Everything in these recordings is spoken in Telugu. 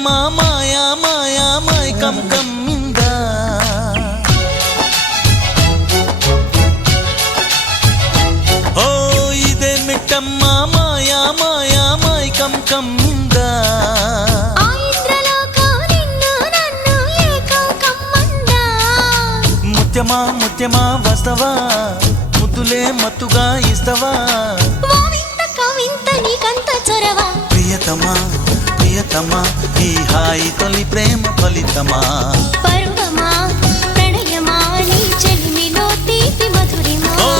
మిట్టమ్మ మాయా మాయా మైకం కమ్మిందా ఓ ఇదే మిట్టమ్మ మాయా మాయా మైకం కమ్మిందా ముత్యమా ముత్యమా వస్తవా ముద్దులే మత్తుగా ఇస్తవా ప్రియతమా ప్రియతమా ఈ హాయి తొలి ప్రేమ ఫలితమా పరువమా ప్రణయమా నీ చెలిమిలో తీపి మధురిమా ఓ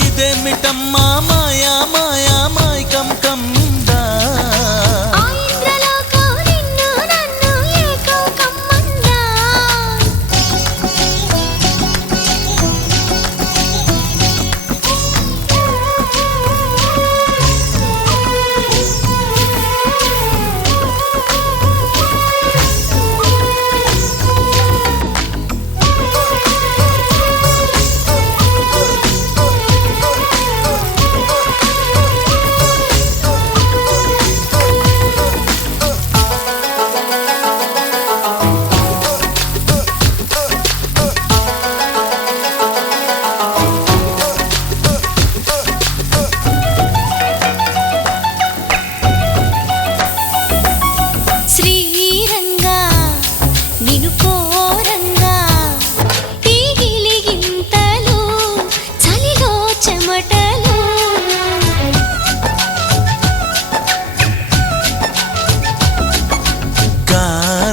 ఇదే మిట్టమ్మ మాయా మాయా మైకం కమ్మిందా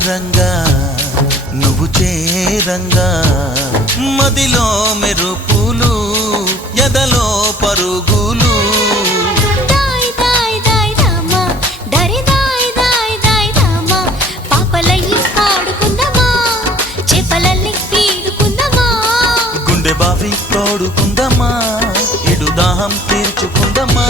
రంగా నువ్వు చేరంగా మదిలో మెరుపులు ఎదలో పరుగులు గుండె బావి తోడుకుందమ్మా ఇడు దాహం తీర్చుకుందమ్మా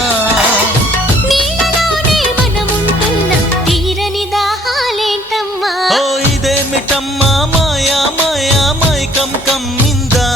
మిట్టమ్మ మాయా మాయా మైకం కమ్మిందా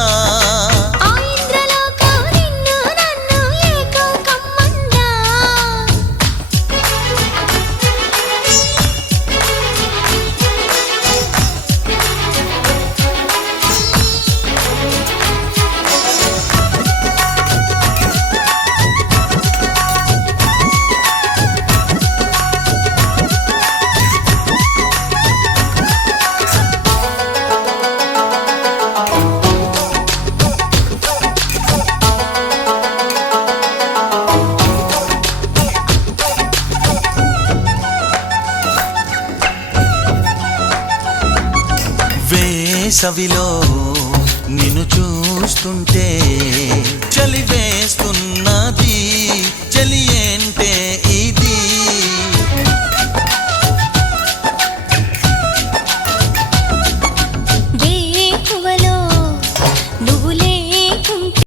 వేసవిలో నిన్ను చూస్తుంటే చలివే